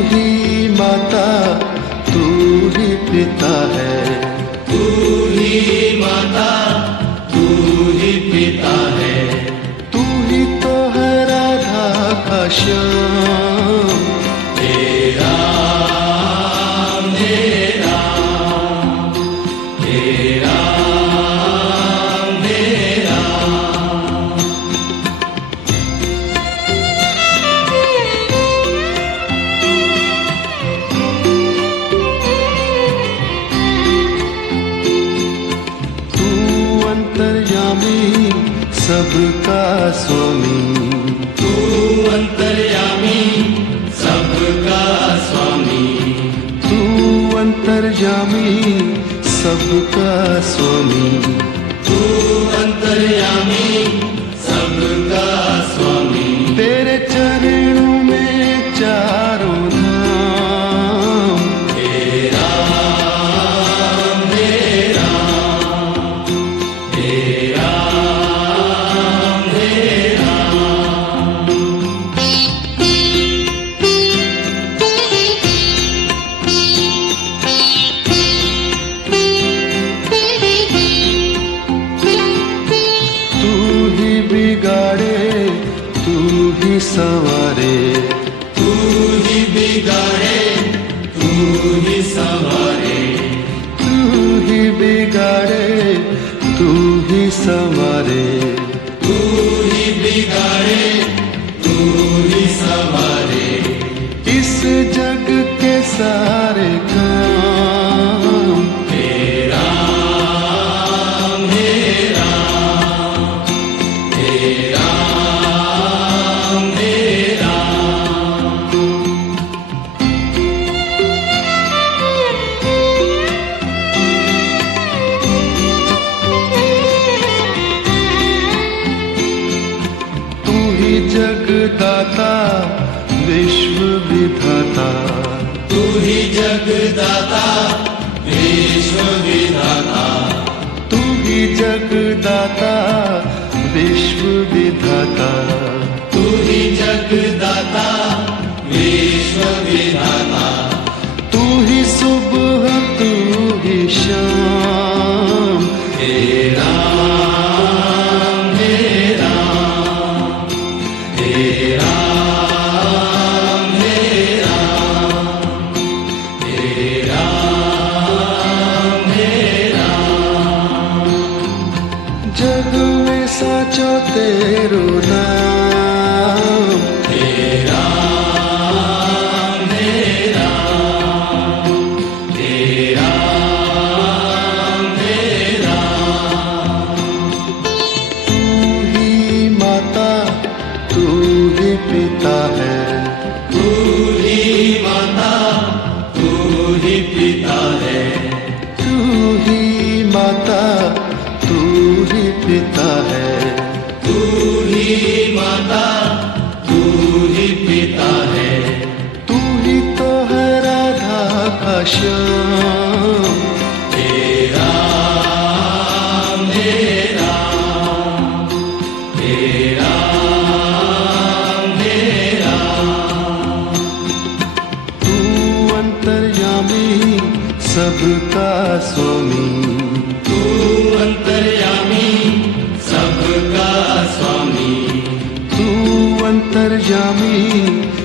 ही माता, तू ही पिता है। तू ही माता, तू ही पिता है। तू ही तो है राधा का श्याम। तेरा मेरा, तेरा मेरा। तू अंतर्यामी सबका स्वामी। तू अंतर्यामी सबका स्वामी। तू अंतर्यामी सबका स्वामी। तू अंतर्यामी सबका स्वामी। तेरे चरणों में चारों धाम। तेरा मेरा, तेरा मेरा। तू ही बिगाड़े, तू ही संवारे। तू ही बिगाड़े, तू ही संवारे। तू ही बिगाड़े, तू ही संवारे। तू ही बिगाड़े, तू ही संवारे। इस जग के सारे काम। तेरा मेरा, तेरा मेरा। तू ही जगदाता विश्व विधाता। तू ही जगदाता विश्व विधाता। तू ही जगदाता विश्व विधाता। तू ही जगदाता विश्व विधाता। तू ही सुबह, तू ही शाम। तेरा मेरा, तेरा मेरा, तेरा मेरा। जग में साचो तेरो नाम। तेरा मेरा, तेरा मेरा। तू ही माता, तू ही पिता है। तू ही माता, तू ही पिता है। तू ही माता, तू ही पिता है। तू ही माता, तू ही पिता है। तू ही तो है राधा का श्याम। तेरा मेरा, तेरा मेरा। तू अंतर्यामी सबका स्वामी। तू अंतर्यामी सबका स्वामी। तू अंतर्यामी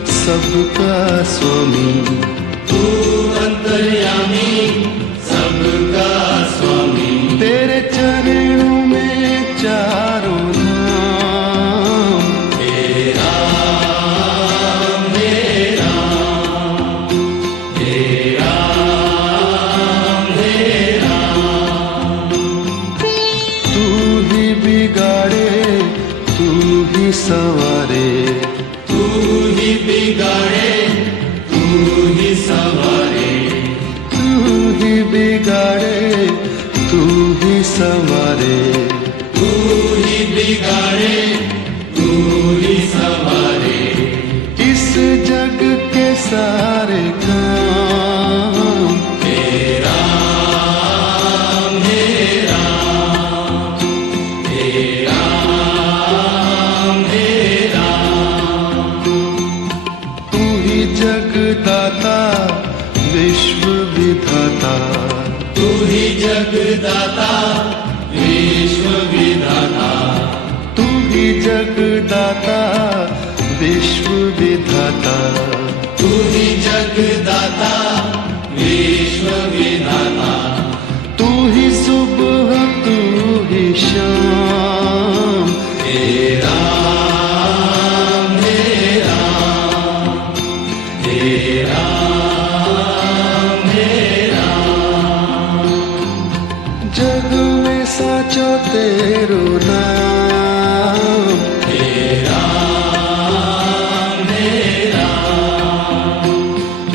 सबका स्वामी। तू अंतर्यामी सबका स्वामी। तेरे चरणों में चारों धाम। तेरा मेरा, तेरा मेरा। तू ही बिगाड़े, तू ही संवारे। तू ही बिगाड़े, तू ही संवारे। तू ही बिगाड़े, तू ही संवारे। तू ही बिगाड़े, तू ही संवारे। इस जग के सारे काम। तेरा मेरा, तेरा मेरा। तू ही ही जगदाता विश्व विधाता, तू ही जगदाता विश्व विधाता, तू ही जगदाता विश्व विधाता, तू ही जगदाता विश्व विधाता, तू ही सुबह तू ही शाम, हे राम हे राम हे राम हे राम, जग में साचो तेरो नाम, हे राम हे राम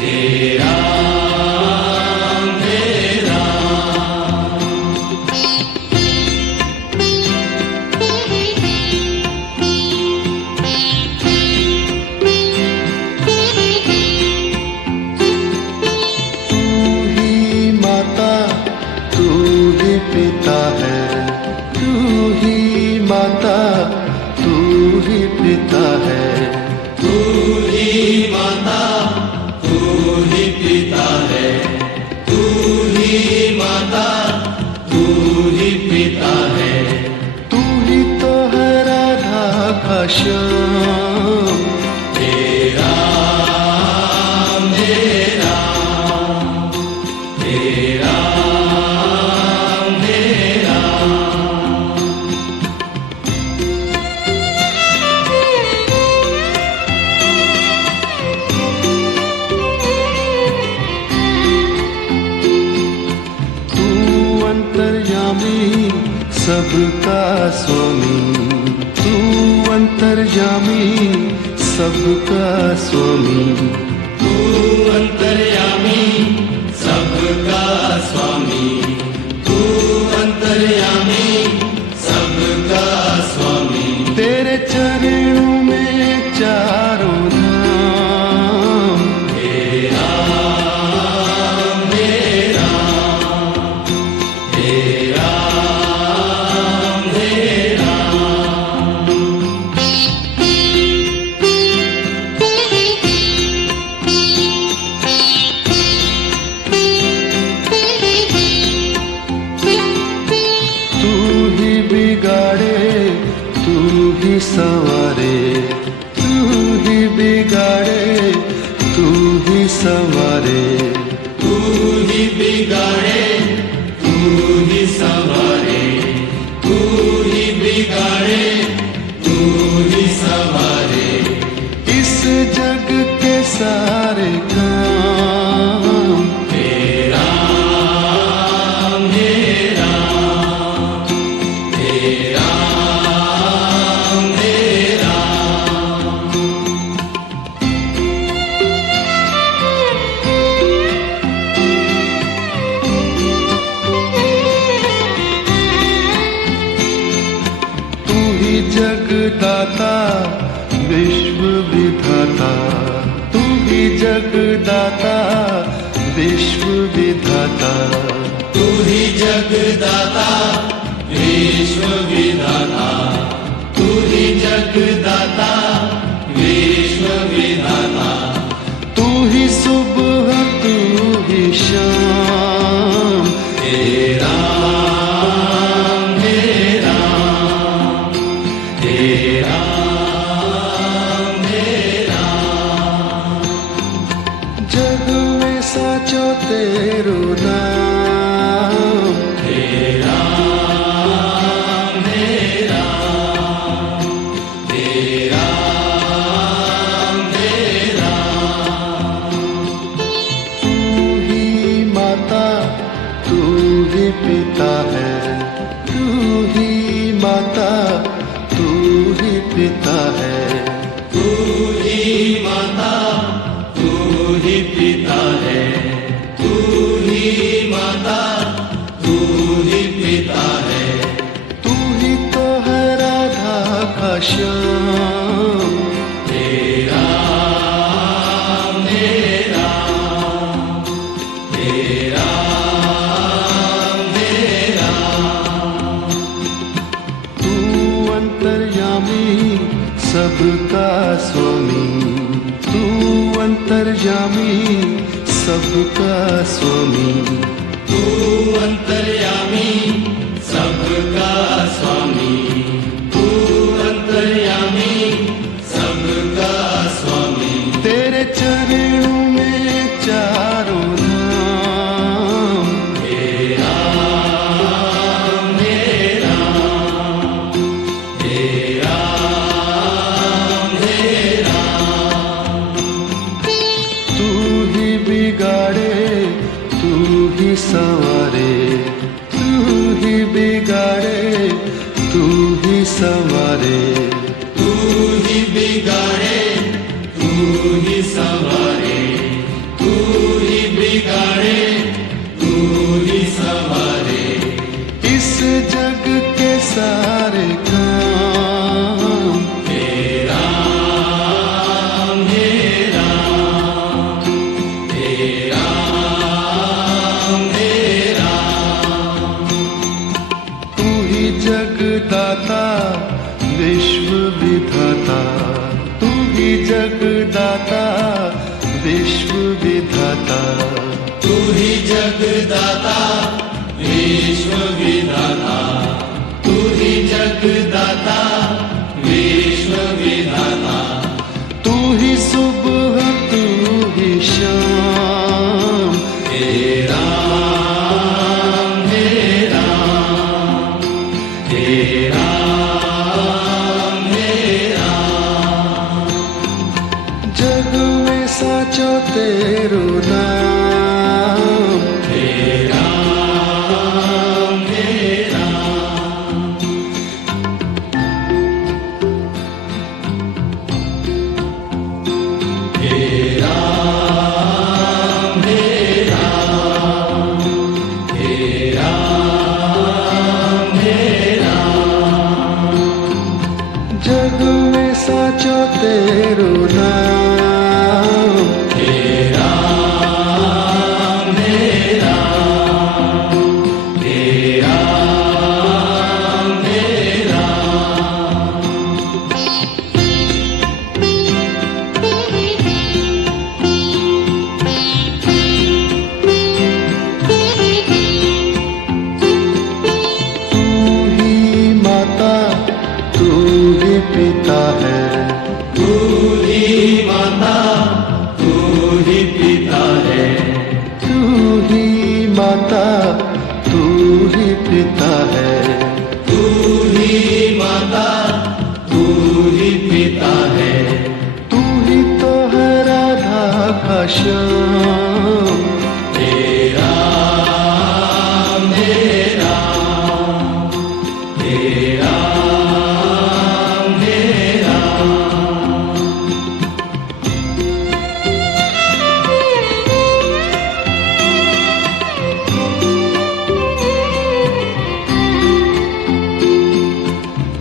हे राम हे राम, तू ही माता तू ही पिता है, तू ही माता तू ही पिता है, तू ही माता तू ही पिता है, तू ही माता तू ही पिता है, तू ही तो है राधा का श्याम, हे राम हे राम हे राम हे राम, तू अंतर्यामी सबका स्वामी, तू अंतर्यामी सबका स्वामी, तू अंतर्यामी सबका स्वामी, तू अंतर्यामी सबका स्वामी, तेरे चरणों में चारों धाम, हे राम हे राम हे राम हे राम, तू ही बिगाड़े तू ही संवारे, तू ही बिगाड़े तू ही संवारे, तू ही बिगाड़े तू ही संवारे, तू ही बिगाड़े तू ही संवारे, इस जग के सारे काम, हे राम हे राम हे राम हे राम, तू ही जगदाता विश्व विधाता, तू ही जगदाता विश्व विधाता, तू ही जगदाता विश्व विधाता, तू ही जगदाता विश्व विधाता, तू ही सुबह तू ही शाम, हे राम हे राम हे राम हे राम, जग में साचो तेरो नाम, हे राम हे राम हे राम हे राम, तू ही माता तू ही पिता है, तू ही माता तू ही पिता है, तू ही माता तू ही पिता है, तू ही माता तू ही पिता है, तू ही तो है राधा का श्याम, हे राम हे राम हे राम हे राम, तू अंतर्यामी सबका स्वामी, तू अंतर अंतर्यामी सबका स्वामी, तू अंतर्यामी सबका स्वामी, तू अंतर्यामी सबका स्वामी। तेरे चरणों में चारों धाम, हे राम हे राम, हे राम हे राम। तू ही बिगाड़े तू ही संवारे, तू ही बिगाड़े तू ही संवारे, तू ही बिगाड़े तू ही संवारे, तू ही बिगाड़े तू ही संवारे। इस जग के सारे काम, हे राम हे राम, हे राम हे राम। तू ही जगदाता विश्व विधाता, तू ही जगदाता विश्व विधाता, तू ही जगदाता विश्व विधाता, तू ही जगदाता विश्व विधाता। तू ही सुबह तू ही शाम, हे राम हे राम, हे राम हे राम। जग में साचो तेरो नाम, हे राम हे राम। हे राम हे राम, हे राम हे राम। जग में साचो तेरो नाम, हे राम हे राम, हे राम हे राम। तू ही माता तू ही पिता है, तू ही माता तू ही पिता है, तू ही माता तू ही पिता है, तू ही माता तू ही पिता है। तू ही तो है राधा का श्याम, हे राम हे राम, हे राम हे राम।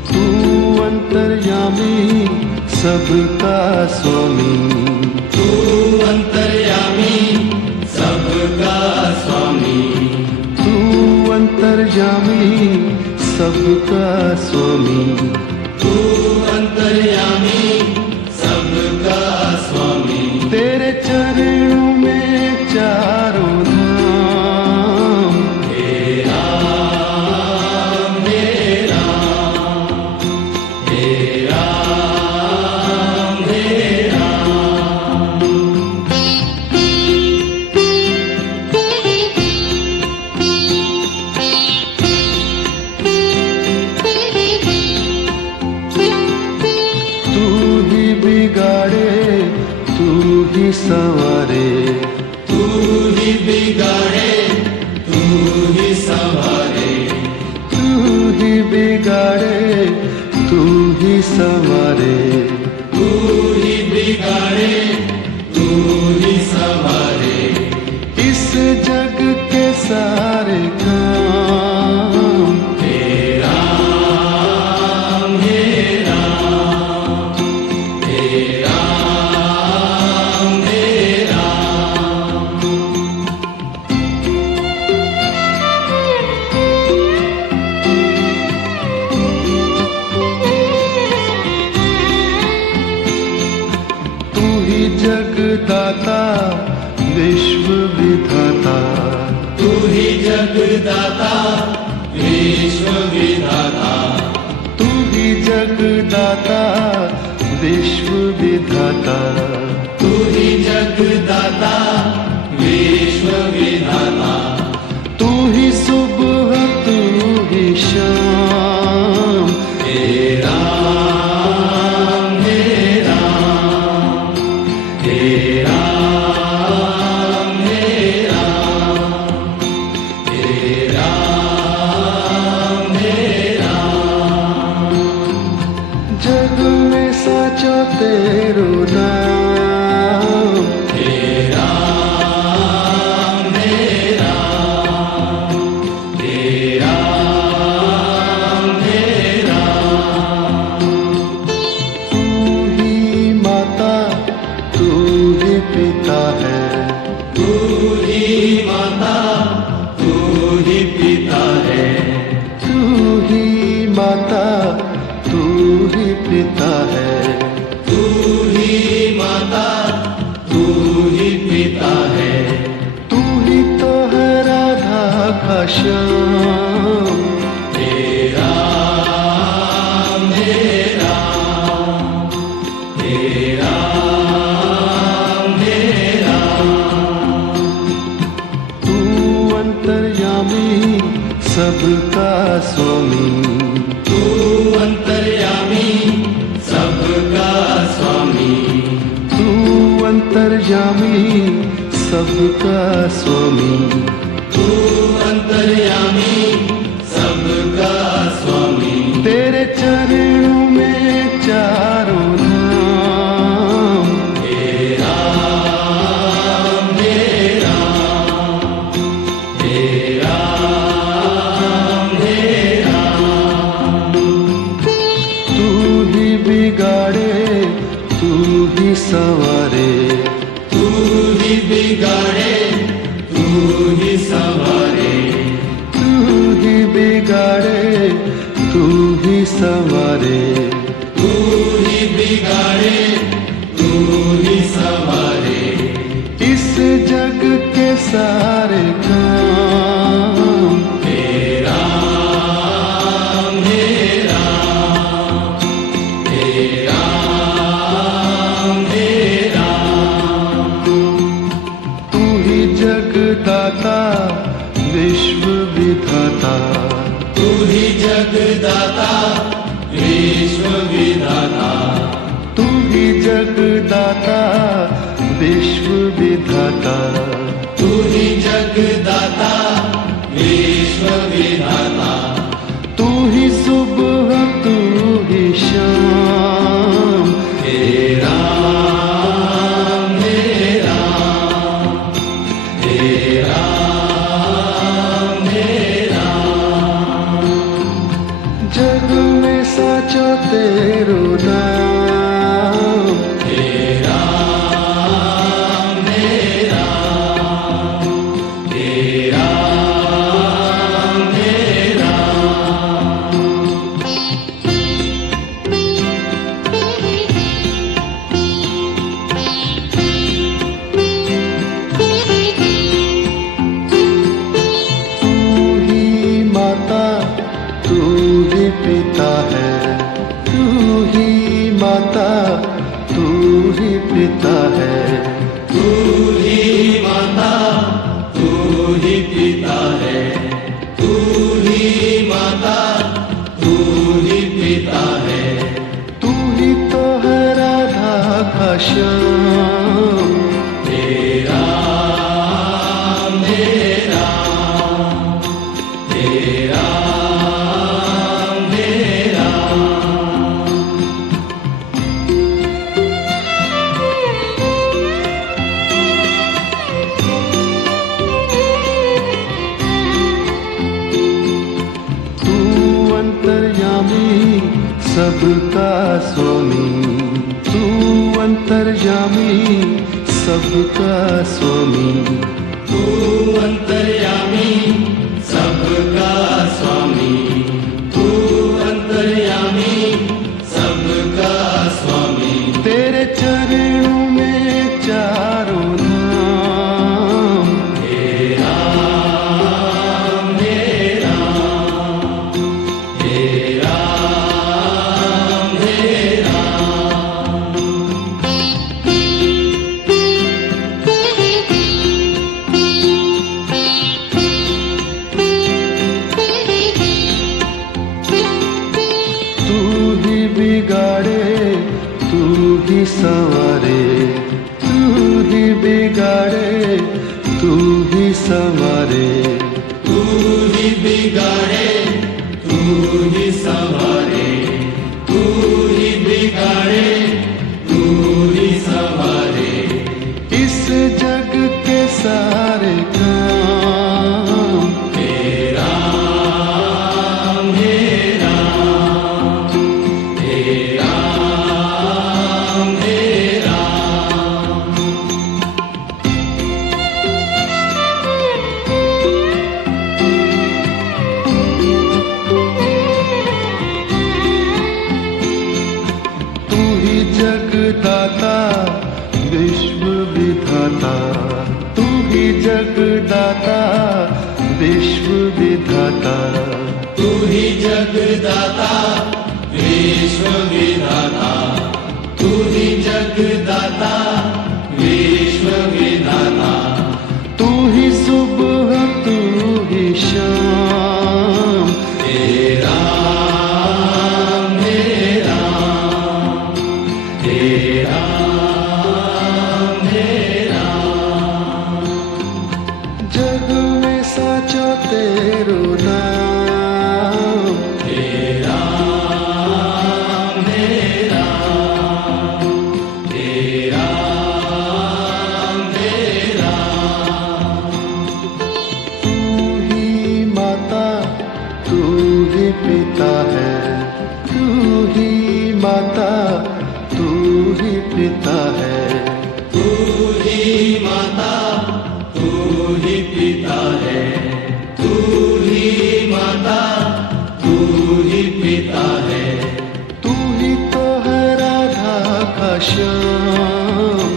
तू अंतर्यामी सबका स्वामी, तू अंतर्यामी सबका स्वामी, तू अंतर्यामी सबका स्वामी। तू अंतर्यामी सबका स्वामी। तेरे चरणों में चारों धाम, हे राम हे राम, हे राम हे राम। तू ही बिगाड़े तू ही संवारे, तू ही बिगाड़े तू ही संवारे, तू ही बिगाड़े तू ही संवारे। तू ही बिगाड़े तू ही संवारे। इस जग के सारे काम, हे राम हे राम, हे राम हे राम। तू ही जग जगदाता विश्व विधाता, तू ही जगदाता विश्व विधाता, तू ही जगदाता विश्व विधाता, तू ही जगदाता विश्व विधाता, तू ही सुबह तू ही शाम, हे राम हे राम, हे राम हे राम, हे राम हे राम, जग में साचा तेरो नाम, हे राम हे राम, हे राम हे राम, तू ही माता तू ही पिता है, तू ही माता तू ही पिता है, तू ही माता तू ही पिता है, तू ही माता तू ही पिता है, तू ही तो है राधा का श्याम, हे राम हे राम, हे राम हे राम, तू अंतर्यामी सबका स्वामी, तू अंतर्यामी सबका स्वामी, तू अंतर्यामी सबका स्वामी, तू अंतर्यामी सबका स्वामी, तेरे चरणों में चारों धाम, हे राम हे राम, हे राम हे राम, तू ही बिगाड़े तू ही सवारे, तू ही बिगाड़े तू ही संवारे, तू ही बिगाड़े तू ही सवारे, तू ही बिगाड़े तू ही संवारे, इस जग के सारे काम, हे राम हे राम, हे राम हे राम, तू ही जगदाता विश्व विधाता, तू ही जगदाता विश्व विधाता, तू ही जगदाता विश्व विधाता, तू ही जगदाता विश्व विधाता, तू ही सुबह तू ही शाम, हे राम हे राम, हे राम हे राम, जग में साचा तेरो नाम, हे राम हे राम, हे राम हे राम, तू ही माता तू ही पिता है, तू ही माता तू ही पिता है, तू ही माता तू ही पिता है, तू ही माता तू ही पिता है, तू ही तो है राधा का श्याम, हे राम हे राम, हे राम हे राम, तू अंतर्यामी सबका स्वामी, तू अंतर्यामी सबका स्वामी, तू अंतर्यामी सबका स्वामी, तू अंतर्यामी सबका स्वामी, तेरे चरणों में चारों बिगाड़े तू ही संवारे, तू ही बिगाड़े तू ही संवारे, तू ही बिगाड़े तू ही संवारे। इस जग के सारे काम हे राम हे राम हे राम हे राम। तू ही जगदाता विश्व विधाता, तू ही जगदाता विश्व विधाता, तू ही जगदाता विश्व विधाता, तू ही जगदाता विश्व विधाता। तू ही सुबह तू ही शाम, हे राम हे राम हे राम हे राम। जग में साचो तेरो नाम, हे राम हे राम हे राम हे राम। तू ही माता तू ही पिता है, तू ही माता तू ही पिता है, तू ही माता तू ही पिता है, तू ही माता तू ही पिता है। तू ही तो है राधा का श्याम,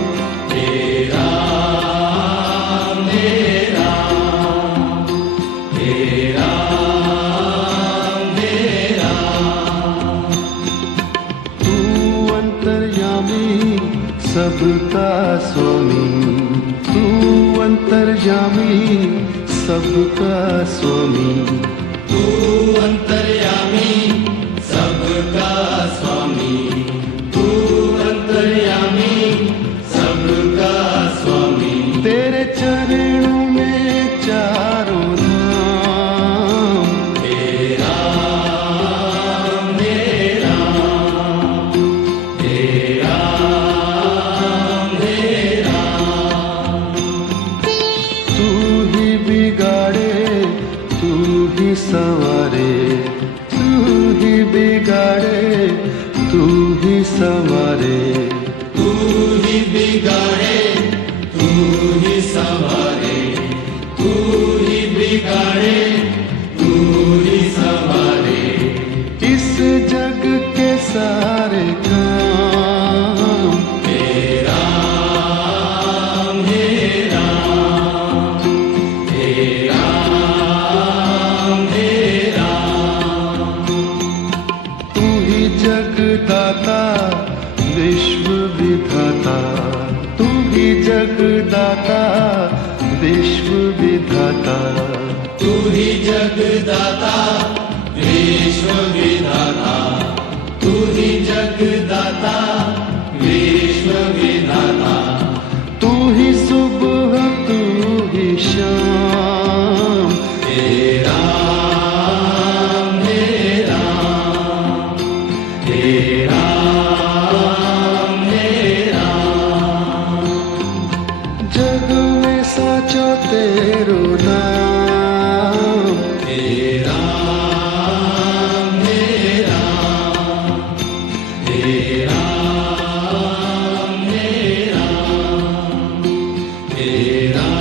हे राम हे राम हे राम हे राम। तू अंतर्यामी सबका स्वामी, तू अंतर्यामी सबका स्वामी, तू अंतर्यामी सबका स्वामी, तू अंतर्यामी सबका स्वामी। तेरे चरणों में चारों धाम, हे राम हे राम हे राम हे राम। तू ही बिगाड़े तू ही संवारे, तू ही बिगाड़े तू ही संवारे, तू ही बिगाड़े तू ही संवारे, तू ही बिगाड़े तू ही संवारे। इस जग के सारे काम हे राम हे राम हे राम हे राम। तू ही जगदाता विश्व विधाता, तू ही जगदाता विश्व विधाता, तू ही जगदाता विश्व विधाता, तू ही जगदाता विश्व विधाता। तू ही सुबह तू ही शाम, हे राम हे राम हे राम हे राम। जग में साचो तेरो नाम, हे राम हे राम हे राम हे राम हे राम।